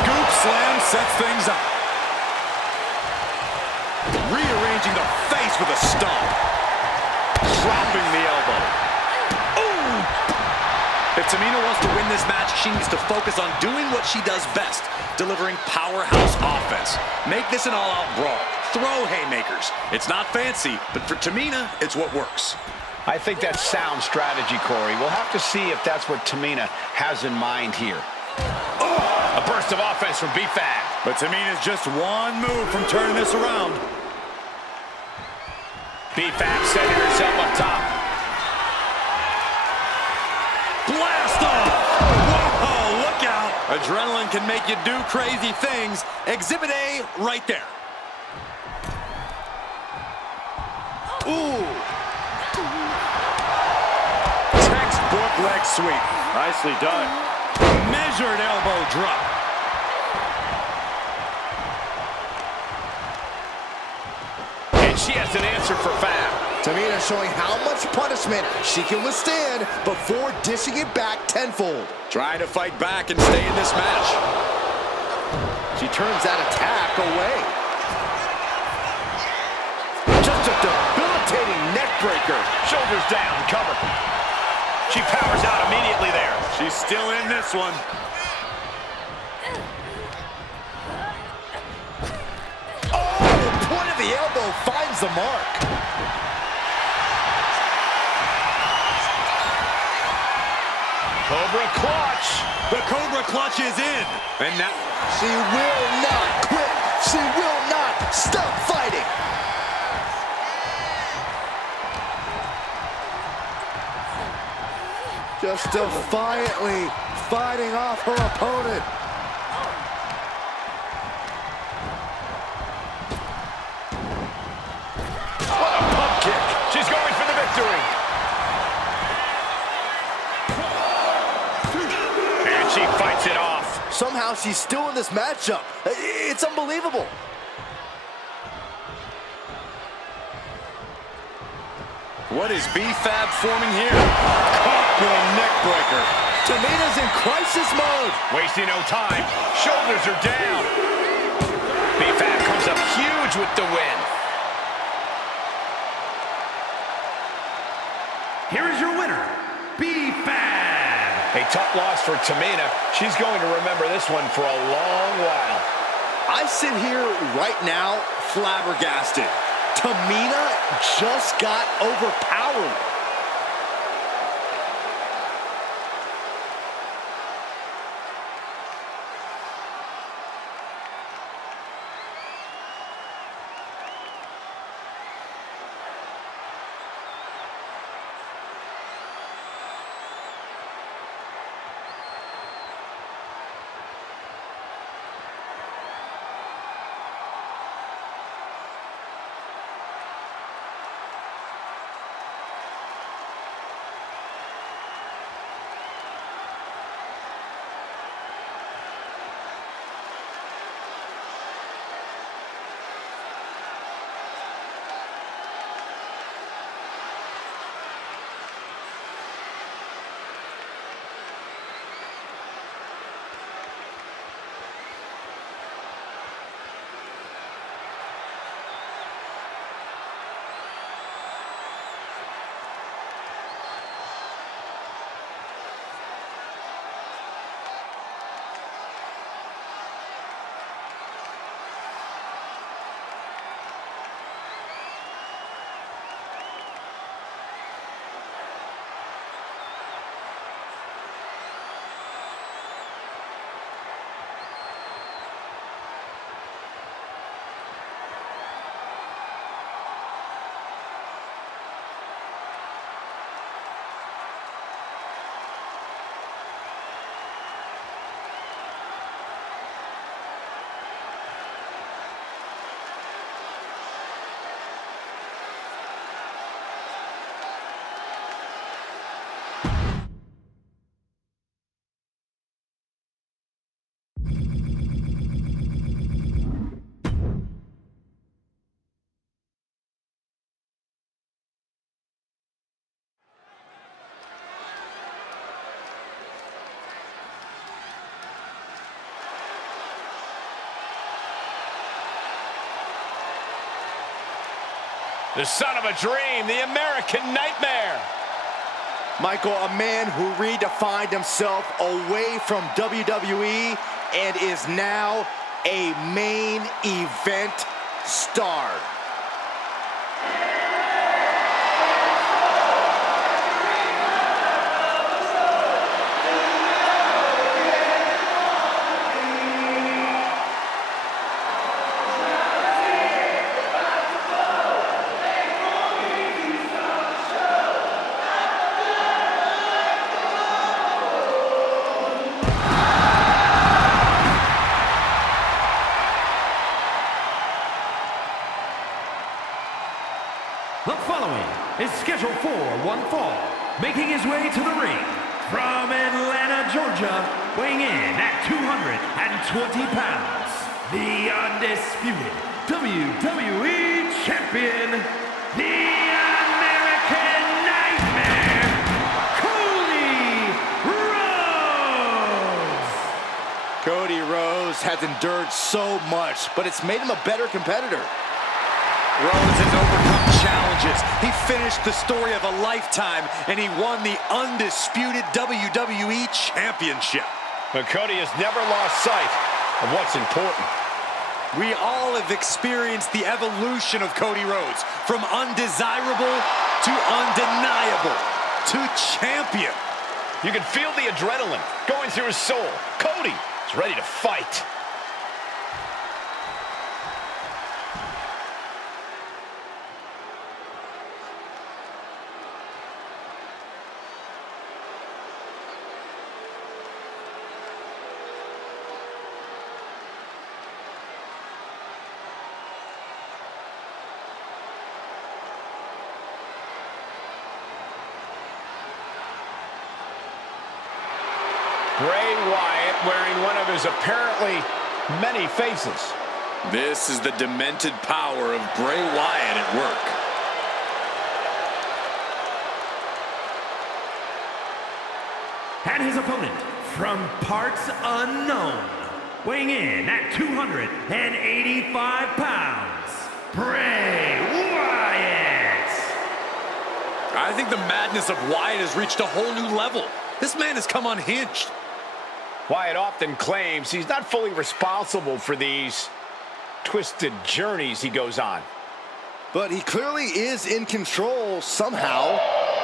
Scoop slam sets things up. Rearranging the face with a stomp. Dropping the elbow. Ooh! If Tamina wants to win this match, she needs to focus on doing what she does best, delivering powerhouse offense. Make this an all-out brawl. Throw haymakers. It's not fancy, but for Tamina, it's what works. I think that's sound strategy, Corey. We'll have to see if that's what Tamina has in mind here. Oh! A burst of offense from B-Fab. But Tamina's just one move from turning this around. B-Fab setting herself up top. Blast off! Whoa, look out! Adrenaline can make you do crazy things. Exhibit A right there. Ooh! Textbook leg sweep. Nicely done. Measured elbow drop. And she has an answer for Fab. Tamina showing how much punishment she can withstand before dishing it back tenfold. Trying to fight back and stay in this match. She turns that attack away. Just a debilitating neck breaker. Shoulders down, cover. She powers out immediately there. She's still in this one. Oh, the point of the elbow finds the mark. The Cobra Clutch is in. And now She will not quit. She will not stop fighting. Just defiantly fighting off her opponent. What a pump kick. She's going for the victory. And she fights it off. Somehow she's still in this matchup. It's unbelievable. what is B-Fab forming here? Caught with a neck breaker. Tamina's in crisis mode. Wasting no time. Shoulders are down. B-Fab comes up huge with the win. Here is your winner, B-Fab. A tough loss for Tamina. She's going to remember this one for a long while. I sit here right now flabbergasted. Tamina just got overpowered. The son of a dream, the American Nightmare. Michael, a man who redefined himself away from WWE and is now a main event star. The following is scheduled for one fall, making his way to the ring from Atlanta, Georgia, weighing in at 220 pounds, the undisputed WWE Champion, the American Nightmare, Cody Rhodes! Cody Rhodes has endured so much, but it's made him a better competitor. Rhodes has overcome challenges. He finished the story of a lifetime, and he won the undisputed WWE Championship. But Cody has never lost sight of what's important. We all have experienced the evolution of Cody Rhodes, from undesirable to undeniable to champion. You can feel the adrenaline going through his soul. Cody is ready to fight. Bray Wyatt wearing one of his apparently many faces. This is the demented power of Bray Wyatt at work. And his opponent, from parts unknown, weighing in at 285 pounds, Bray Wyatt. I think the madness of Wyatt has reached a whole new level. This man has come unhinged. Wyatt often claims he's not fully responsible for these twisted journeys he goes on. But he clearly is in control somehow.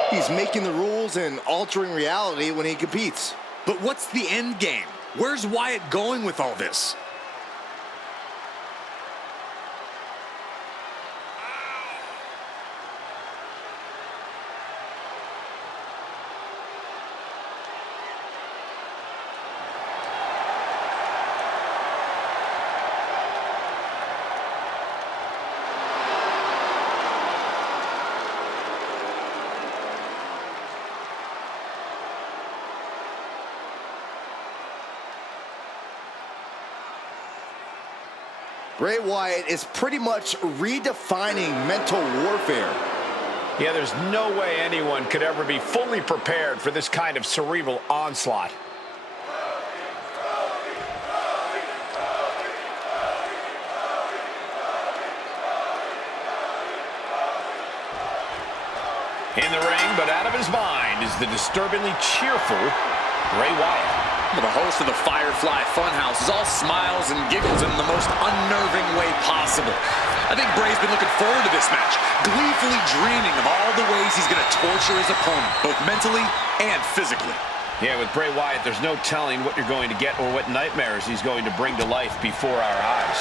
He's making the rules and altering reality when he competes. But what's the end game? Where's Wyatt going with all this? Bray Wyatt is pretty much redefining mental warfare. Yeah, there's no way anyone could ever be fully prepared for this kind of cerebral onslaught. In the ring, but out of his mind, is the disturbingly cheerful Bray Wyatt. Well, the host of the Firefly Funhouse is all smiles and giggles in the most unnerving way possible. I think Bray's been looking forward to this match, gleefully dreaming of all the ways he's going to torture his opponent, both mentally and physically. Yeah, with Bray Wyatt, there's no telling what you're going to get or what nightmares he's going to bring to life before our eyes.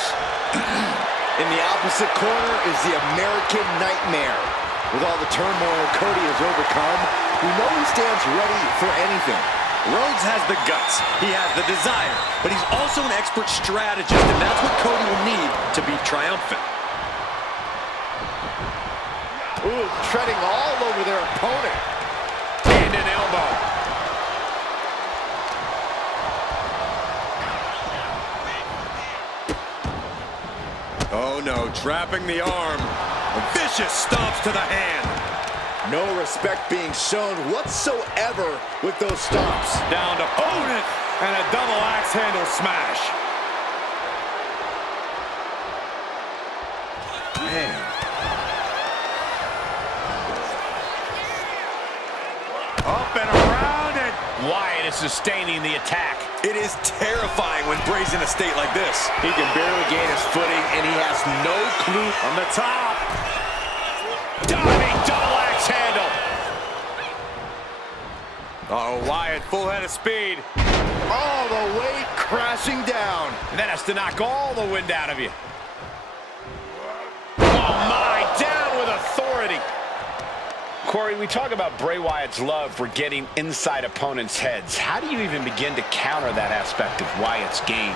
In the opposite corner is the American Nightmare. With all the turmoil Cody has overcome, we know he stands ready for anything. Rhodes has the guts, he has the desire, but he's also an expert strategist, and that's what Cody will need to be triumphant. Ooh, treading all over their opponent. And an elbow. Oh no, trapping the arm. Vicious stomps to the hand. No respect being shown whatsoever with those stomps. Down to opponent and a double axe handle smash. Man. Up and around and Wyatt is sustaining the attack. It is terrifying when Bray's in a state like this. He can barely gain his footing, and he has no clue. on the top. Diving double axe handle. Oh, Wyatt, full head of speed. All the way crashing down. And that has to knock all the wind out of you. Oh my, down with authority. Corey, we talk about Bray Wyatt's love for getting inside opponents' heads. How do you even begin to counter that aspect of Wyatt's game?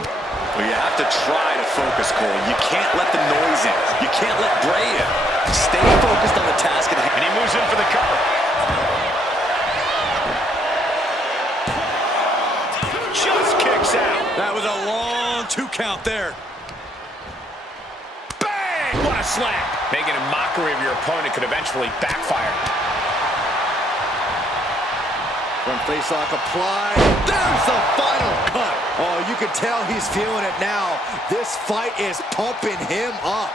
Well, you have to try to focus, Cole. You can't let the noise in. You can't let Bray in. Stay focused on the task at hand. And he moves in for the cover. Just kicks out. That was a long 2 count there. Bang! What a slap. Making a mockery of your opponent could eventually backfire. Front facelock applied. There's the final cut. Oh, you can tell he's feeling it now. This fight is pumping him up.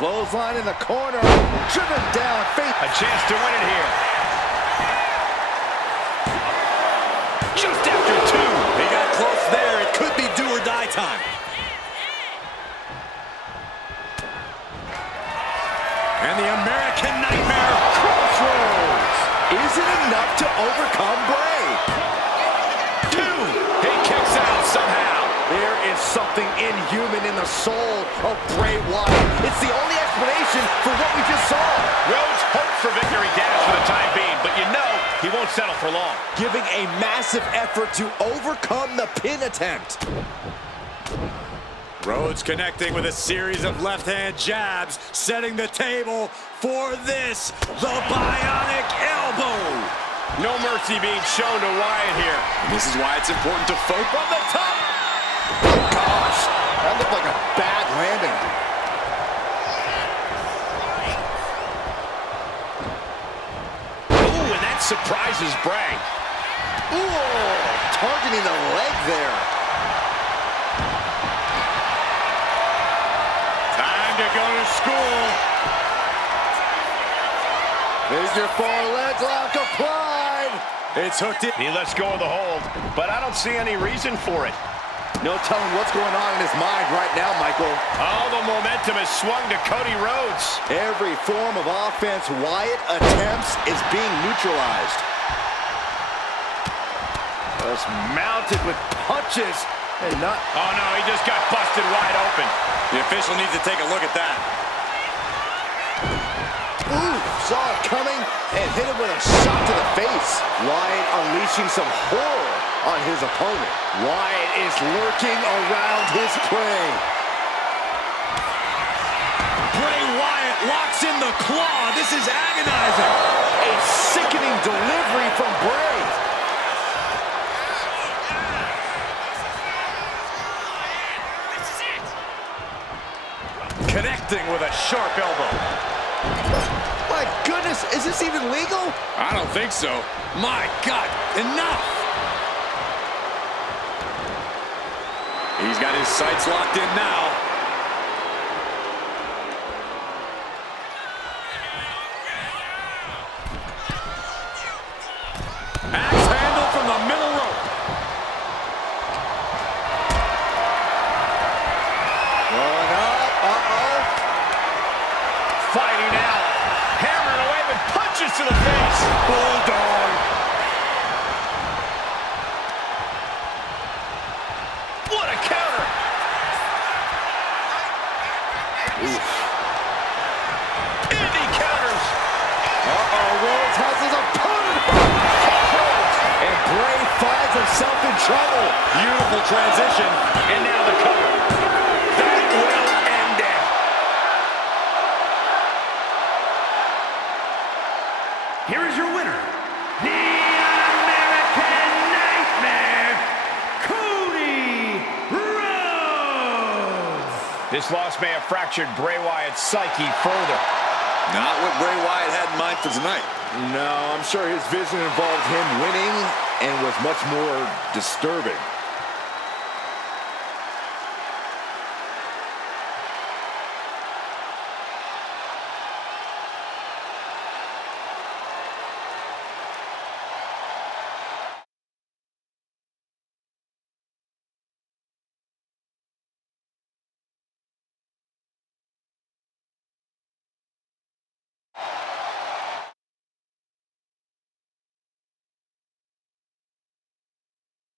Clothesline in the corner. Driven down. A chance to win it here. Just after 2. He got close there. It could be do or die time. And the American Nightmare. Crossroads. Is it enough There is something inhuman in the soul of Bray Wyatt. It's the only explanation for what we just saw. Rhodes hopes for victory damage for the time being, but you know he won't settle for long. Giving a massive effort to overcome the pin attempt. Rhodes connecting with a series of left-hand jabs, setting the table for this, the bionic elbow. No mercy being shown to Wyatt here. And this is why it's important to focus From the top. Oh, gosh. That looked like a bad landing. Ooh, and that surprises Bray. Ooh, targeting the leg there. Time to go to school. Figure four leg lock applied. It's hooked in. He lets go of the hold, but I don't see any reason for it. No telling what's going on in his mind right now, Michael. All the momentum has swung to Cody Rhodes. Every form of offense Wyatt attempts is being neutralized. Just mounted with punches and not... Oh, no, he just got busted wide open. The official needs to take a look at that. Ooh, saw it coming and hit him with a shot to the face. Wyatt unleashing some horror on his opponent. Wyatt is lurking around his prey. Bray Wyatt locks in the claw. This is agonizing. A sickening delivery from Bray. Connecting with a sharp elbow. My goodness, is this even legal? I don't think so. My God, enough! He's got his sights locked in now. Axe handle from the middle rope. Going up, uh-oh. Fighting out. Hammering away with punches to the face. Bulldog. What a counter. Indy counters. Uh-oh, Rhodes has his opponent. And Bray finds himself in trouble. Beautiful transition. And now the cover. That will end it. Here is your winner, the American Nightmare, Cody Rhodes. This loss may have fractured Bray Wyatt's psyche further. Not what Bray Wyatt had in mind for tonight. No, I'm sure his vision involved him winning and was much more disturbing.